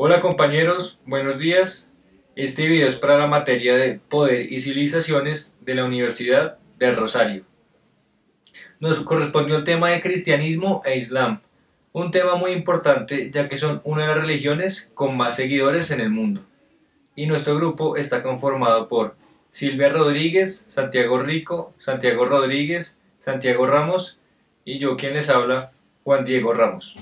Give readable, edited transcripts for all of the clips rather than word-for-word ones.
Hola compañeros, buenos días. Este video es para la materia de Poder y Civilizaciones de la Universidad del Rosario. Nos correspondió el tema de cristianismo e islam, un tema muy importante ya que son una de las religiones con más seguidores en el mundo. Y nuestro grupo está conformado por Silvia Rodríguez, Santiago Rico, Santiago Rodríguez, Santiago Ramos y yo quien les habla, Juan Diego Ramos.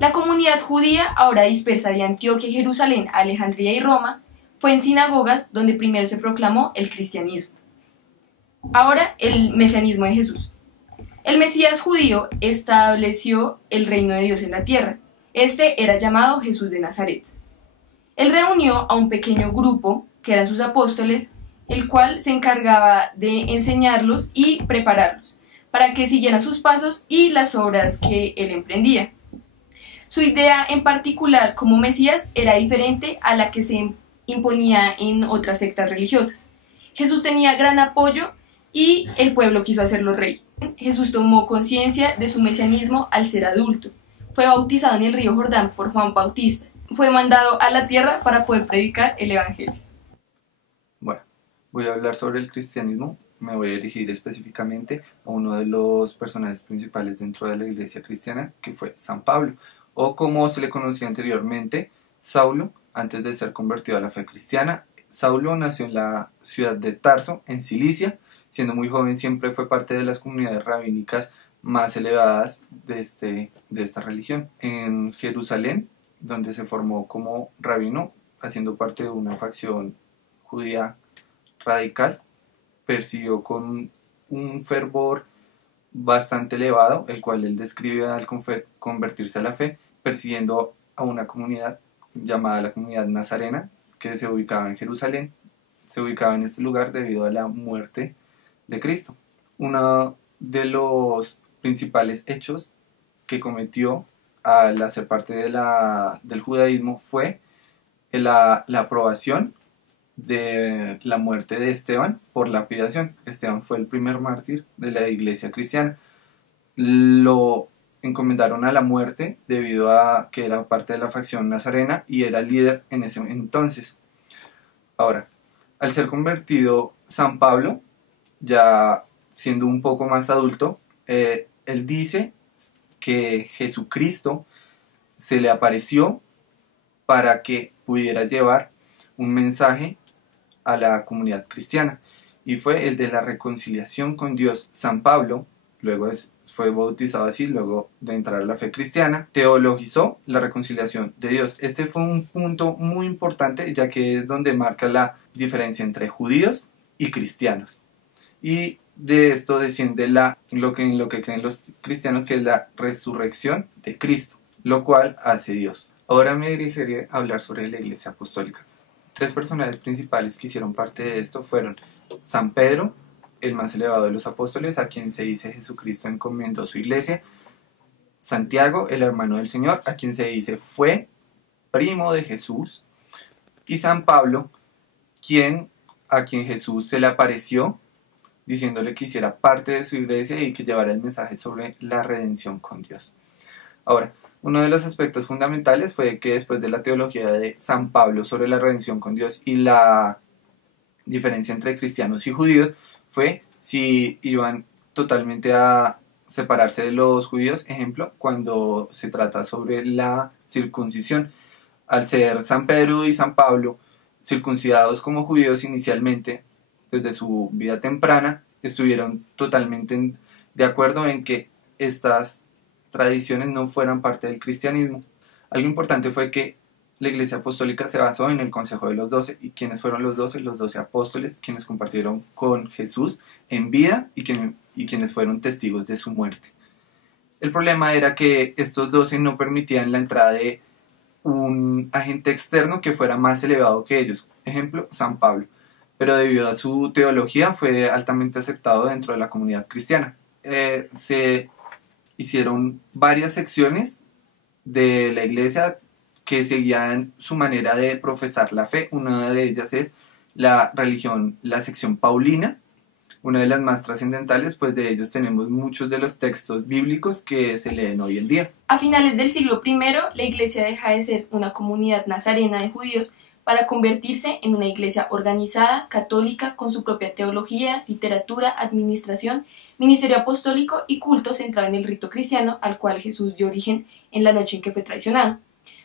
La comunidad judía, ahora dispersa de Antioquia, Jerusalén, Alejandría y Roma, fue en sinagogas donde primero se proclamó el cristianismo. Ahora el mesianismo de Jesús. El Mesías judío estableció el reino de Dios en la tierra. Este era llamado Jesús de Nazaret. Él reunió a un pequeño grupo, que eran sus apóstoles, el cual se encargaba de enseñarlos y prepararlos, para que siguieran sus pasos y las obras que él emprendía. Su idea en particular como Mesías era diferente a la que se imponía en otras sectas religiosas. Jesús tenía gran apoyo y el pueblo quiso hacerlo rey. Jesús tomó conciencia de su mesianismo al ser adulto. Fue bautizado en el río Jordán por Juan Bautista. Fue mandado a la tierra para poder predicar el evangelio. Bueno, voy a hablar sobre el cristianismo. Me voy a dirigir específicamente a uno de los personajes principales dentro de la iglesia cristiana, que fue San Pablo, o como se le conocía anteriormente, Saulo, antes de ser convertido a la fe cristiana. Saulo nació en la ciudad de Tarso, en Cilicia. Siendo muy joven siempre fue parte de las comunidades rabínicas más elevadas de esta religión. En Jerusalén, donde se formó como rabino, haciendo parte de una facción judía radical, persiguió con un fervor bastante elevado, el cual él describe al convertirse a la fe, persiguiendo a una comunidad llamada la comunidad nazarena, que se ubicaba en Jerusalén. Se ubicaba en este lugar debido a la muerte de Cristo. Uno de los principales hechos que cometió al hacer parte del judaísmo fue la aprobación de la muerte de Esteban por lapidación. Esteban fue el primer mártir de la iglesia cristiana. Lo encomendaron a la muerte debido a que era parte de la facción nazarena y era líder en ese entonces. Ahora, al ser convertido San Pablo, ya siendo un poco más adulto, él dice que Jesucristo se le apareció para que pudiera llevar un mensaje a la comunidad cristiana, y fue el de la reconciliación con Dios. San Pablo, luego fue bautizado así, luego de entrar a la fe cristiana, teologizó la reconciliación de Dios. Este fue un punto muy importante, ya que es donde marca la diferencia entre judíos y cristianos. Y de esto desciende en lo que creen los cristianos, que es la resurrección de Cristo, lo cual hace Dios. Ahora me dirigiré a hablar sobre la Iglesia Apostólica. Tres personajes principales que hicieron parte de esto fueron San Pedro, el más elevado de los apóstoles, a quien se dice Jesucristo encomendó su iglesia; Santiago, el hermano del Señor, a quien se dice fue primo de Jesús; y San Pablo, a quien Jesús se le apareció diciéndole que hiciera parte de su iglesia y que llevara el mensaje sobre la redención con Dios. Ahora, uno de los aspectos fundamentales fue que después de la teología de San Pablo sobre la redención con Dios y la diferencia entre cristianos y judíos, fue si iban totalmente a separarse de los judíos, ejemplo, cuando se trata sobre la circuncisión. Al ser San Pedro y San Pablo circuncidados como judíos inicialmente, desde su vida temprana, estuvieron totalmente de acuerdo en que estas tradiciones no fueran parte del cristianismo. Algo importante fue que la Iglesia Apostólica se basó en el Consejo de los 12. ¿Y quiénes fueron los 12? Los 12 apóstoles, quienes compartieron con Jesús en vida y quienes fueron testigos de su muerte. El problema era que estos 12 no permitían la entrada de un agente externo que fuera más elevado que ellos. Ejemplo, San Pablo. Pero debido a su teología fue altamente aceptado dentro de la comunidad cristiana. Se hicieron varias secciones de la iglesia que seguían su manera de profesar la fe. Una de ellas es la sección paulina, una de las más trascendentales, pues de ellos tenemos muchos de los textos bíblicos que se leen hoy en día. A finales del siglo I, la iglesia deja de ser una comunidad nazarena de judíos para convertirse en una iglesia organizada, católica, con su propia teología, literatura, administración, ministerio apostólico y culto centrado en el rito cristiano al cual Jesús dio origen en la noche en que fue traicionado,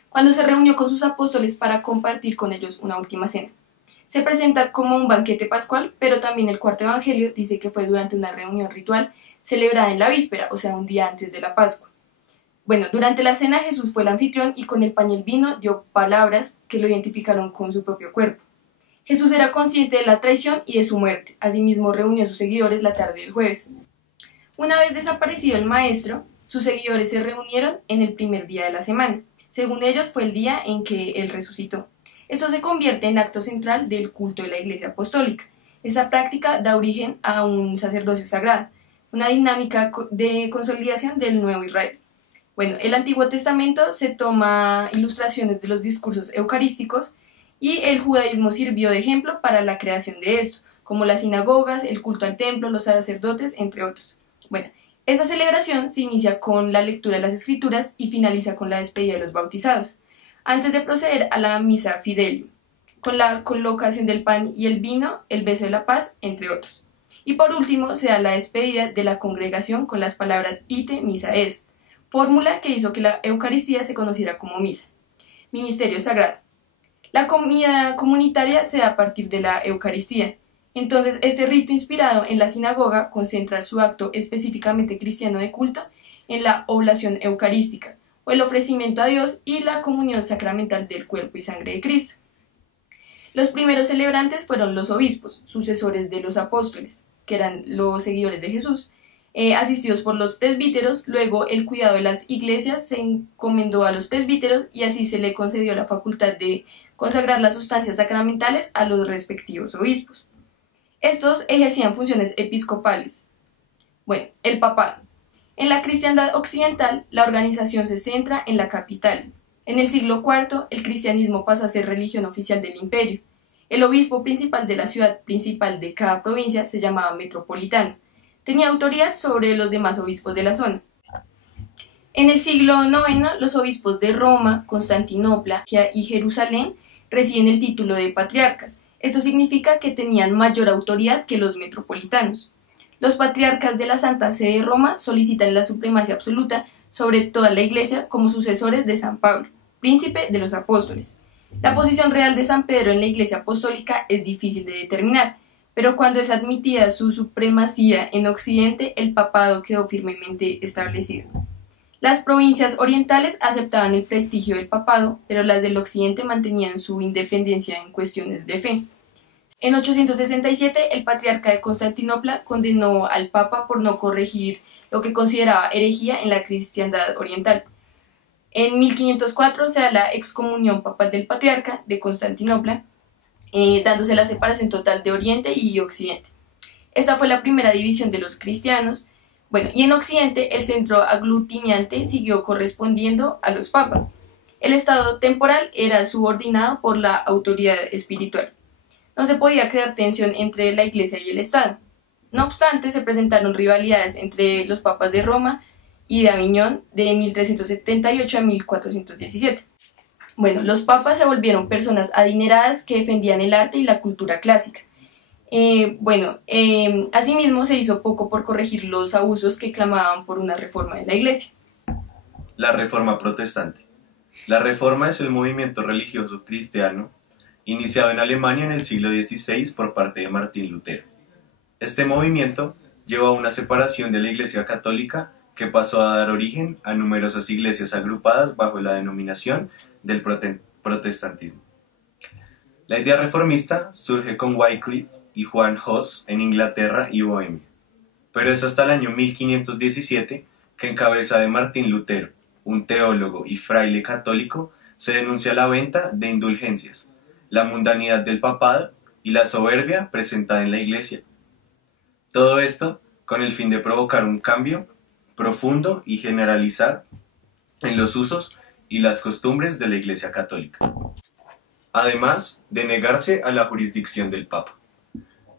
cuando se reunió con sus apóstoles para compartir con ellos una última cena. Se presenta como un banquete pascual, pero también el cuarto evangelio dice que fue durante una reunión ritual celebrada en la víspera, o sea, un día antes de la Pascua. Bueno, durante la cena Jesús fue el anfitrión y con el pan y el vino dio palabras que lo identificaron con su propio cuerpo. Jesús era consciente de la traición y de su muerte, asimismo reunió a sus seguidores la tarde del jueves. Una vez desaparecido el maestro, sus seguidores se reunieron en el primer día de la semana. Según ellos fue el día en que él resucitó. Esto se convierte en acto central del culto de la Iglesia Apostólica. Esta práctica da origen a un sacerdocio sagrado, una dinámica de consolidación del nuevo Israel. Bueno, el Antiguo Testamento se toma ilustraciones de los discursos eucarísticos y el judaísmo sirvió de ejemplo para la creación de esto, como las sinagogas, el culto al templo, los sacerdotes, entre otros. Bueno, esta celebración se inicia con la lectura de las Escrituras y finaliza con la despedida de los bautizados, antes de proceder a la misa fidelium, con la colocación del pan y el vino, el beso de la paz, entre otros. Y por último se da la despedida de la congregación con las palabras ite missa est, fórmula que hizo que la Eucaristía se conociera como misa. Ministerio sagrado. La comida comunitaria se da a partir de la Eucaristía. Entonces, este rito inspirado en la sinagoga concentra su acto específicamente cristiano de culto en la oblación eucarística, o el ofrecimiento a Dios y la comunión sacramental del cuerpo y sangre de Cristo. Los primeros celebrantes fueron los obispos, sucesores de los apóstoles, que eran los seguidores de Jesús, asistidos por los presbíteros. Luego el cuidado de las iglesias se encomendó a los presbíteros y así se le concedió la facultad de consagrar las sustancias sacramentales a los respectivos obispos. Estos ejercían funciones episcopales. Bueno, el papado. En la cristiandad occidental, la organización se centra en la capital. En el siglo IV, el cristianismo pasó a ser religión oficial del imperio. El obispo principal de la ciudad principal de cada provincia se llamaba metropolitano. Tenía autoridad sobre los demás obispos de la zona. En el siglo IX, los obispos de Roma, Constantinopla y Jerusalén reciben el título de patriarcas. Esto significa que tenían mayor autoridad que los metropolitanos. Los patriarcas de la Santa Sede de Roma solicitan la supremacía absoluta sobre toda la Iglesia como sucesores de San Pablo, príncipe de los apóstoles. La posición real de San Pedro en la Iglesia Apostólica es difícil de determinar, pero cuando es admitida su supremacía en Occidente, el papado quedó firmemente establecido. Las provincias orientales aceptaban el prestigio del papado, pero las del occidente mantenían su independencia en cuestiones de fe. En 867, el patriarca de Constantinopla condenó al papa por no corregir lo que consideraba herejía en la cristiandad oriental. En 1504 se da la excomunión papal del patriarca de Constantinopla, dándose la separación total de Oriente y Occidente. Esta fue la primera división de los cristianos. Bueno, y en Occidente el centro aglutinante siguió correspondiendo a los papas. El estado temporal era subordinado por la autoridad espiritual. No se podía crear tensión entre la Iglesia y el Estado. No obstante, se presentaron rivalidades entre los papas de Roma y de Aviñón de 1378 a 1417. Bueno, los papas se volvieron personas adineradas que defendían el arte y la cultura clásica. Asimismo se hizo poco por corregir los abusos que clamaban por una reforma de la Iglesia. La Reforma Protestante. La Reforma es el movimiento religioso cristiano iniciado en Alemania en el siglo XVI por parte de Martín Lutero. Este movimiento llevó a una separación de la Iglesia Católica que pasó a dar origen a numerosas iglesias agrupadas bajo la denominación del protestantismo. La idea reformista surge con Wycliffe y Juan Hus en Inglaterra y Bohemia, pero es hasta el año 1517 que en cabeza de Martín Lutero, un teólogo y fraile católico, se denuncia la venta de indulgencias, la mundanidad del papado y la soberbia presentada en la Iglesia. Todo esto con el fin de provocar un cambio profundo y generalizar en los usos y las costumbres de la Iglesia Católica, además de negarse a la jurisdicción del Papa.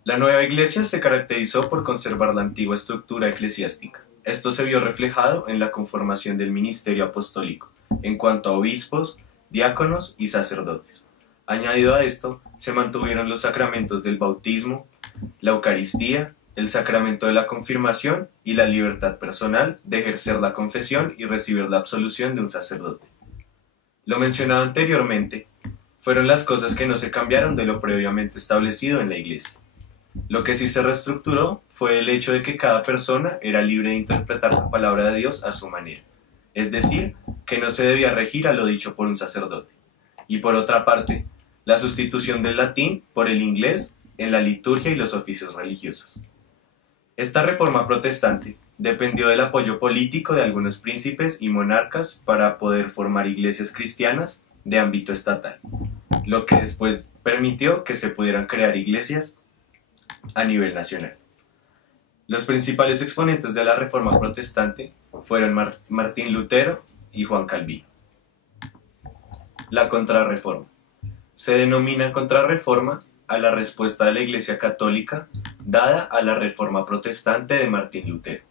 La nueva iglesia se caracterizó por conservar la antigua estructura eclesiástica. Esto se vio reflejado en la conformación del ministerio apostólico, en cuanto a obispos, diáconos y sacerdotes. Añadido a esto, se mantuvieron los sacramentos del bautismo, la Eucaristía, el sacramento de la confirmación y la libertad personal de ejercer la confesión y recibir la absolución de un sacerdote. Lo mencionado anteriormente fueron las cosas que no se cambiaron de lo previamente establecido en la Iglesia. Lo que sí se reestructuró fue el hecho de que cada persona era libre de interpretar la palabra de Dios a su manera, es decir, que no se debía regir a lo dicho por un sacerdote. Y por otra parte, la sustitución del latín por el inglés en la liturgia y los oficios religiosos. Esta reforma protestante dependió del apoyo político de algunos príncipes y monarcas para poder formar iglesias cristianas de ámbito estatal, lo que después permitió que se pudieran crear iglesias a nivel nacional. Los principales exponentes de la reforma protestante fueron Martín Lutero y Juan Calvino. La contrarreforma. Se denomina contrarreforma a la respuesta de la Iglesia Católica dada a la reforma protestante de Martín Lutero,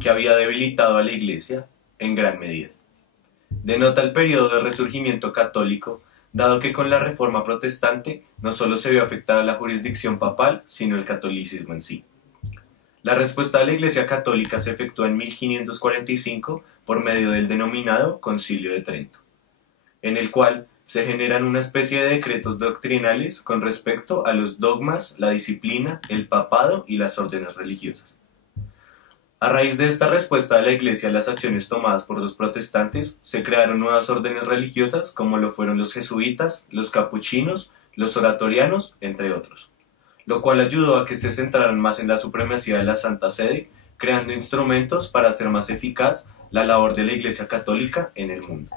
que había debilitado a la Iglesia en gran medida. Denota el periodo de resurgimiento católico, dado que con la reforma protestante no solo se vio afectada la jurisdicción papal, sino el catolicismo en sí. La respuesta de la Iglesia Católica se efectuó en 1545 por medio del denominado Concilio de Trento, en el cual se generan una especie de decretos doctrinales con respecto a los dogmas, la disciplina, el papado y las órdenes religiosas. A raíz de esta respuesta de la Iglesia a las acciones tomadas por los protestantes, se crearon nuevas órdenes religiosas como lo fueron los jesuitas, los capuchinos, los oratorianos, entre otros, lo cual ayudó a que se centraran más en la supremacía de la Santa Sede, creando instrumentos para hacer más eficaz la labor de la Iglesia Católica en el mundo.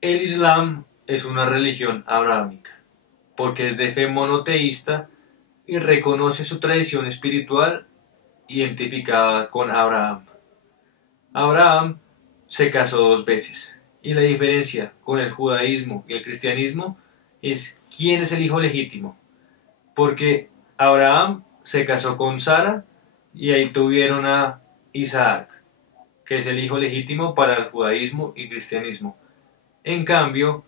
El Islam es una religión abrahámica, porque es de fe monoteísta y reconoce su tradición espiritual identificada con Abraham. Abraham se casó 2 veces, y la diferencia con el judaísmo y el cristianismo es quién es el hijo legítimo, porque Abraham se casó con Sara y ahí tuvieron a Isaac, que es el hijo legítimo para el judaísmo y cristianismo. En cambio,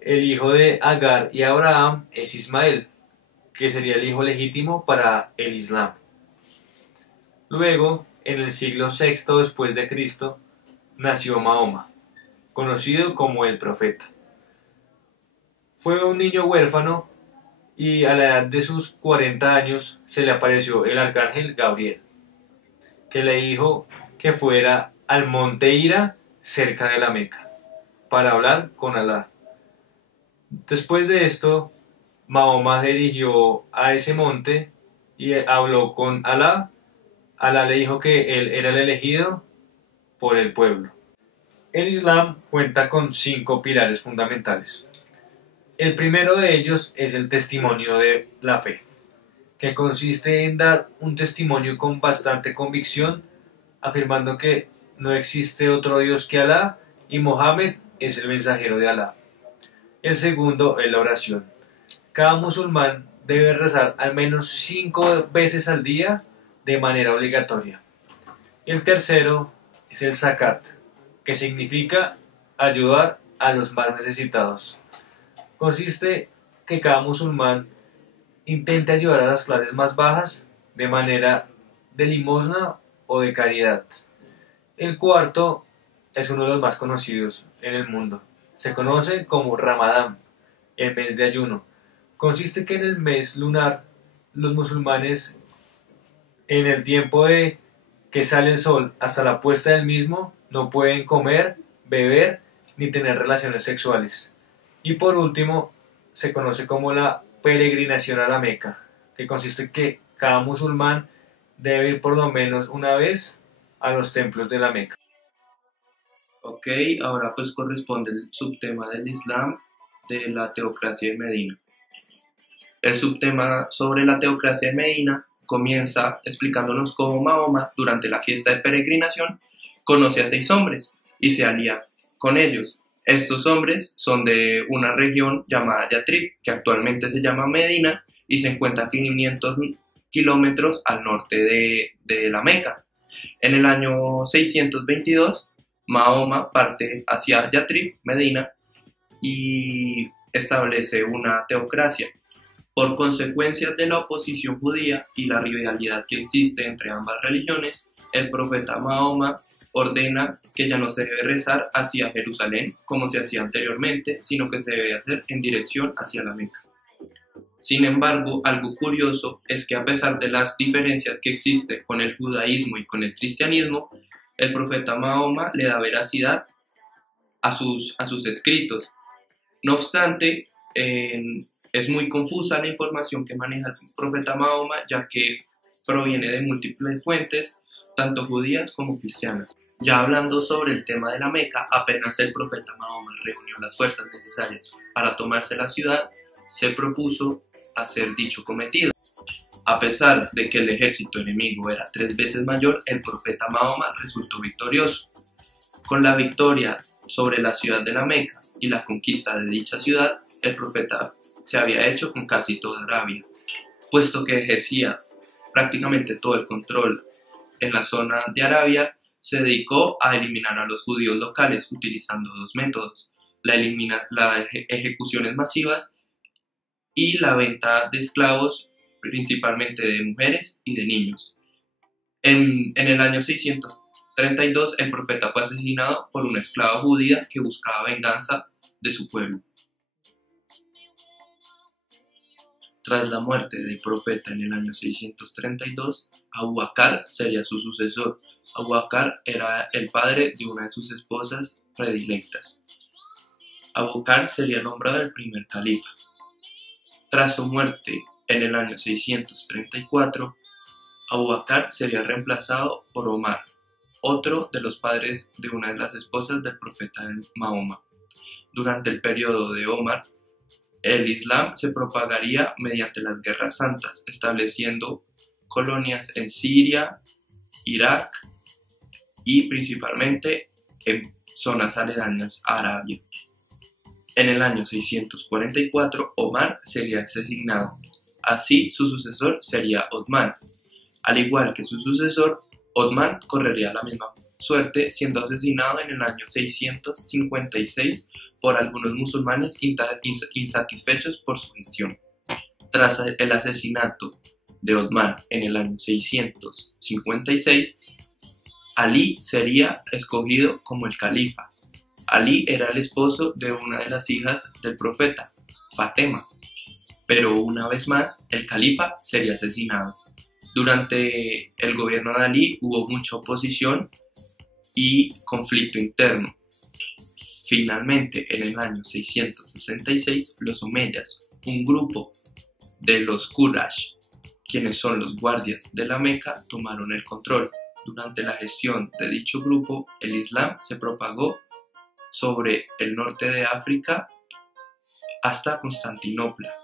el hijo de Agar y Abraham es Ismael, que sería el hijo legítimo para el Islam. Luego, en el siglo VI después de Cristo, nació Mahoma, conocido como el profeta. Fue un niño huérfano y a la edad de sus 40 años se le apareció el arcángel Gabriel, que le dijo que fuera al monte Hira cerca de la Meca para hablar con Alá. Después de esto, Mahoma se dirigió a ese monte y habló con Alá. Alá le dijo que él era el elegido por el pueblo. El Islam cuenta con 5 pilares fundamentales. El primero de ellos es el testimonio de la fe, que consiste en dar un testimonio con bastante convicción, afirmando que no existe otro Dios que Alá y Mohammed es el mensajero de Alá. El segundo es la oración. Cada musulmán debe rezar al menos 5 veces al día de manera obligatoria. El tercero es el zakat, que significa ayudar a los más necesitados. Consiste que cada musulmán intente ayudar a las clases más bajas de manera de limosna o de caridad. El cuarto es uno de los más conocidos en el mundo. Se conoce como Ramadán, el mes de ayuno. Consiste que en el mes lunar los musulmanes, en el tiempo de que sale el sol hasta la puesta del mismo, no pueden comer, beber ni tener relaciones sexuales. Y por último, se conoce como la peregrinación a la Meca, que consiste en que cada musulmán debe ir por lo menos una vez a los templos de la Meca. Ok, ahora pues corresponde el subtema del Islam de la teocracia de Medina. El subtema sobre la teocracia de Medina comienza explicándonos cómo Mahoma, durante la fiesta de peregrinación, conoce a 6 hombres y se alía con ellos. Estos hombres son de una región llamada Yatrib, que actualmente se llama Medina, y se encuentra a 500 kilómetros al norte de la Meca. En el año 622, Mahoma parte hacia Yatrib, Medina, y establece una teocracia. Por consecuencias de la oposición judía y la rivalidad que existe entre ambas religiones, el profeta Mahoma ordena que ya no se debe rezar hacia Jerusalén como se hacía anteriormente, sino que se debe hacer en dirección hacia la Meca. Sin embargo, algo curioso es que a pesar de las diferencias que existen con el judaísmo y con el cristianismo, el profeta Mahoma le da veracidad a sus escritos. No obstante, es muy confusa la información que maneja el profeta Mahoma, ya que proviene de múltiples fuentes, tanto judías como cristianas. Ya hablando sobre el tema de la Meca, apenas el profeta Mahoma reunió las fuerzas necesarias para tomarse la ciudad, se propuso hacer dicho cometido. A pesar de que el ejército enemigo era 3 veces mayor, el profeta Mahoma resultó victorioso. Con la victoria sobre la ciudad de la Meca y la conquista de dicha ciudad, el profeta se había hecho con casi toda Arabia, puesto que ejercía prácticamente todo el control en la zona de Arabia. Se dedicó a eliminar a los judíos locales utilizando 2 métodos: las ejecuciones masivas y la venta de esclavos, principalmente de mujeres y de niños. En el año 632, el profeta fue asesinado por una esclava judía que buscaba venganza de su pueblo. Tras la muerte del profeta en el año 632, Abu Bakr sería su sucesor. Abu Bakr era el padre de una de sus esposas predilectas. Abu Bakr sería nombrado el primer califa. Tras su muerte en el año 634, Abu Bakr sería reemplazado por Omar, otro de los padres de una de las esposas del profeta Mahoma. Durante el periodo de Omar, el Islam se propagaría mediante las guerras santas, estableciendo colonias en Siria, Irak y principalmente en zonas aledañas a Arabia. En el año 644, Omar sería asesinado. Así, su sucesor sería Othman. Al igual que su sucesor, Othman correría la misma suerte, siendo asesinado en el año 656 por algunos musulmanes insatisfechos por su gestión. Tras el asesinato de Othman en el año 656, Ali sería escogido como el califa. Ali era el esposo de una de las hijas del profeta, Fatema, pero una vez más el califa sería asesinado. Durante el gobierno de Ali hubo mucha oposición y conflicto interno. Finalmente, en el año 666, los omeyas, un grupo de los Quraysh, quienes son los guardias de la Meca, tomaron el control. Durante la gestión de dicho grupo, el Islam se propagó sobre el norte de África hasta Constantinopla,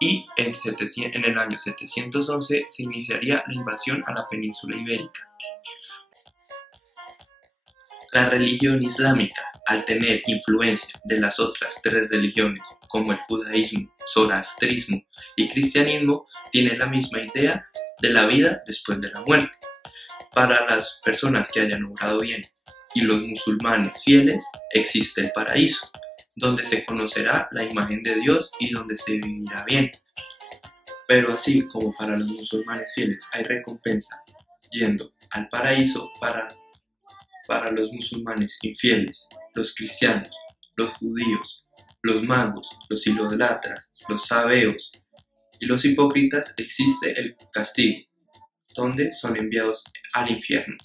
y en el año 711 se iniciaría la invasión a la península ibérica. La religión islámica, al tener influencia de las otras 3 religiones, como el judaísmo, zoroastrismo y cristianismo, tiene la misma idea de la vida después de la muerte. Para las personas que hayan obrado bien y los musulmanes fieles, existe el paraíso, donde se conocerá la imagen de Dios y donde se vivirá bien. Pero así como para los musulmanes fieles hay recompensa yendo al paraíso, para los musulmanes infieles, los cristianos, los judíos, los magos, los idolatras, los sabeos y los hipócritas existe el castigo, donde son enviados al infierno.